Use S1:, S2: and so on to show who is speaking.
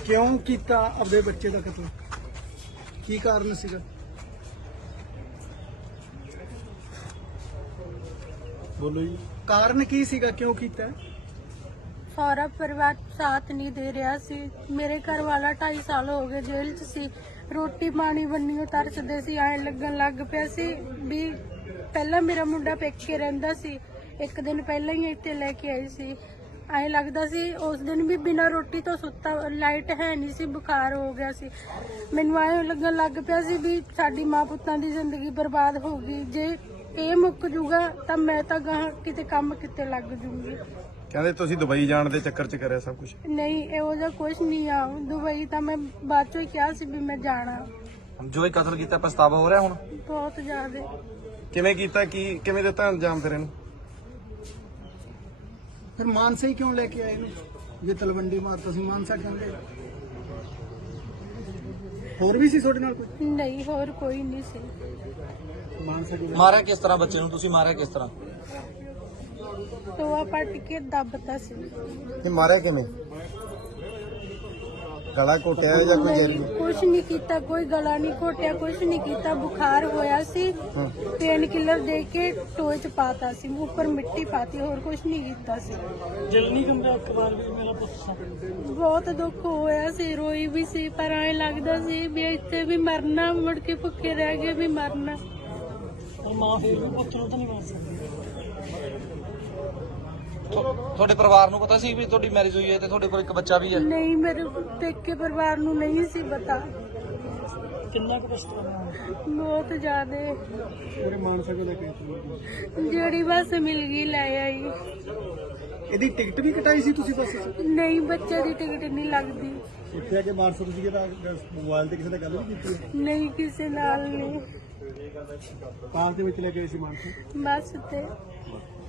S1: ਕਿਉਂ ਕੀਤਾ ਆਪਦੇ ਬੱਚੇ ਦਾ ਕਤਲ? ਕੀ ਕਾਰਨ ਸੀਗਾ? ਬੋਲੋ ਜੀ, ਕਾਰਨ ਕੀ ਸੀਗਾ, ਕਿਉਂ ਕੀਤਾ?
S2: ਸਾਰਾ ਪਰਿਵਾਰ ਸਾਥ ਨਹੀਂ ਦੇ ਰਿਹਾ ਸੀ। ਮੇਰੇ ਘਰ ਵਾਲਾ 2.5 ਸਾਲ ਹੋ ਗਏ ਜੇਲ੍ਹ 'ਚ ਸੀ। ਰੋਟੀ ਪਾਣੀ ਬੰਨੀਓ ਤਰਸਦੇ ਸੀ। ਐਂ ਲੱਗਣ ਲੱਗ ਪਿਆ ਸੀ ਵੀ ਪਹਿਲਾਂ ਮੇਰਾ ਮੁੰਡਾ ਪੇਕੇ ਰਹਿੰਦਾ ਸੀ, ਇੱਕ ਦਿਨ ਪਹਿਲਾਂ ਹੀ ਇੱਥੇ ਲੈ ਕੇ ਆਈ ਸੀ। ਐਂ ਲੱਗਦਾ ਸੀ ਉਸ ਦਿਨ ਵੀ ਬਿਨਾਂ ਰੋਟੀ ਤੋਂ ਸੁੱਤਾ, ਲਾਈਟ ਹੈ ਨਹੀਂ ਸੀ, ਬੁਖਾਰ ਹੋ ਗਿਆ ਸੀ। ਮੈਨੂੰ ਐਂ ਲੱਗਣ ਲੱਗ ਪਿਆ ਸੀ ਵੀ ਸਾਡੀ ਮਾਂ ਪੁੱਤਾਂ ਦੀ ਜ਼ਿੰਦਗੀ ਬਰਬਾਦ ਹੋ ਗਈ। ਜੇ ਇਹ ਮੁੱਕ ਜੂਗਾ ਤਾਂ ਮੈਂ ਤਾਂ ਗਾਹਾਂ ਕਿਤੇ ਕੰਮ ਕਿਤੇ ਲੱਗ ਜੂਗੀ।
S3: ਕਹਿੰਦੇ ਤੁਸੀਂ ਦੁਬਈ ਜਾਣ ਦੇ ਚੱਕਰ 'ਚ ਕਰਿਆ ਸਭ ਕੁਝ?
S2: ਨਹੀਂ, ਇਹੋ ਜਿਹਾ ਕੁਝ ਨਹੀਂ ਆ। ਦੁਬਈ ਤਾਂ ਮੈਂ ਬਾਅਦ ਚੋਂ ਹੀ ਕਿਹਾ ਸੀ ਵੀ ਮੈਂ ਜਾਣਾ।
S4: ਜੋ ਇਹ ਕਤਲ ਕੀਤਾ ਪਛਤਾਵਾ ਹੋ ਰਿਹਾ ਹੁਣ?
S2: ਬਹੁਤ ਜ਼ਿਆਦਾ।
S3: ਕਿਵੇਂ ਕੀਤਾ, ਕਿਵੇਂ ਦਿੱਤਾ ਅੰਜਾਮ ਫਿਰ ਇਹਨੂੰ?
S1: ਫਿਰ ਮਾਨਸਾ ਹੀ ਕਿਉਂ ਲੈ ਕੇ ਆਏ ਇਹਨੂੰ? ਜੇ ਤਲਵੰਡੀ ਮਾਰਤਾ ਸੀ ਮਾਨਸਾ ਕਹਿੰਦੇ। ਹੋਰ ਵੀ ਸੀ ਤੁਹਾਡੇ ਨਾਲ ਕੋਈ?
S2: ਨਹੀਂ, ਹੋਰ ਕੋਈ ਨਹੀਂ ਸੀ।
S1: ਮਾਨਸਾ ਕਿਉਂ?
S4: ਮਾਰਿਆ ਕਿਸ ਤਰ੍ਹਾਂ ਬੱਚੇ ਨੂੰ? ਤੁਸੀਂ ਮਾਰਿਆ ਕਿਸ ਤਰ੍ਹਾਂ?
S2: ਟੋਆ ਪੱਟ ਕੇ ਦੱਬਤਾ ਸੀ।
S3: ਇਹ ਮਾਰਿਆ ਕਿਵੇਂ? ਗਲਾ ਘੋਟਿਆ ਜਾਂ ਕੋਈ
S2: ਨਹੀਂ, ਕੁਛ ਨਹੀਂ ਕੀਤਾ, ਕੋਈ ਗਲਾ ਨਹੀਂ ਘੋਟਿਆ, ਕੁਛ ਨਹੀਂ ਕੀਤਾ। ਬੁਖਾਰ ਹੋਇਆ ਸੀ, ਪੇਨ ਕਿਲਰ ਦੇ ਕੇ ਟੋਏ 'ਚ ਪਾਤਾ ਸੀ, ਉੱਪਰ ਮਿੱਟੀ ਪਾਤੀ, ਹੋਰ ਕੁਛ ਨਹੀਂ ਕੀਤਾ ਸੀ।
S1: ਦਿਲ ਨਹੀਂ ਕੰਬਿਆ ਇੱਕ ਵਾਰ ਵੀ ਮੇਰਾ ਪੁੱਤ?
S2: ਬਹੁਤ ਦੁੱਖ ਹੋਇਆ ਸੀ, ਰੋਈ ਵੀ ਸੀ, ਪਰ ਐਂ ਲੱਗਦਾ ਸੀ ਵੀ ਇੱਥੇ ਵੀ ਮਰਨਾ, ਮੁੜ ਕੇ ਭੁੱਖੇ ਰਹਿ ਗਏ ਵੀ ਮਰਨਾ।
S1: ਪਰ ਮਾਂ ਫੇਰ ਵੀ ਪੁੱਤ ਨੂੰ ਤਾਂ ਨਹੀਂ ਮਾਰ ਸਕਦੀ।
S4: ਤੁਹਾਡੇ ਪਰਿਵਾਰ ਨੂੰ ਪਤਾ ਸੀ ਵੀ ਤੁਹਾਡੀ ਮੈਰਿਜ ਹੋਈ ਹੈ ਤੇ ਤੁਹਾਡੇ ਕੋਲ ਇੱਕ ਬੱਚਾ ਵੀ ਹੈ?
S2: ਨਹੀਂ, ਮੇਰੇ ਪੇਕੇ ਪਰਿਵਾਰ ਨੂੰ ਨਹੀਂ ਸੀ ਪਤਾ।
S1: ਕਿੰਨਾ ਕੁ ਪਛਤਾਵਾ?
S2: ਬਹੁਤ ਜ਼ਿਆਦਾ।
S1: ਪੂਰੇ ਮਾਨਸਾ ਕੋਲ ਲੈ ਕੇ ਆਏ?
S2: ਜਿਹੜੀ ਬੱਸ ਮਿਲ ਗਈ ਲੈ ਆਈ।
S1: ਇਹਦੀ ਟਿਕਟ ਵੀ ਕਟਾਈ ਸੀ ਤੁਸੀਂ ਬੱਸ 'ਚ?
S2: ਨਹੀਂ, ਬੱਚੇ ਦੀ ਟਿਕਟ ਨਹੀਂ ਲੱਗਦੀ।
S1: ਇੱਥੇ ਆ ਕੇ ਮਾਨਸਾ ਤੁਸੀਂ ਇਹਦਾ ਮੋਬਾਈਲ ਤੇ ਕਿਸੇ ਨਾਲ ਗੱਲ ਵੀ ਕੀਤੀ ਹੈ?
S2: ਨਹੀਂ, ਕਿਸੇ ਨਾਲ ਨਹੀਂ।
S1: ਕਾਰ ਦੇ ਵਿੱਚ ਲੈ ਕੇ ਆਏ ਸੀ ਮਾਨਸਾ?
S2: ਬੱਸ ਤੇ।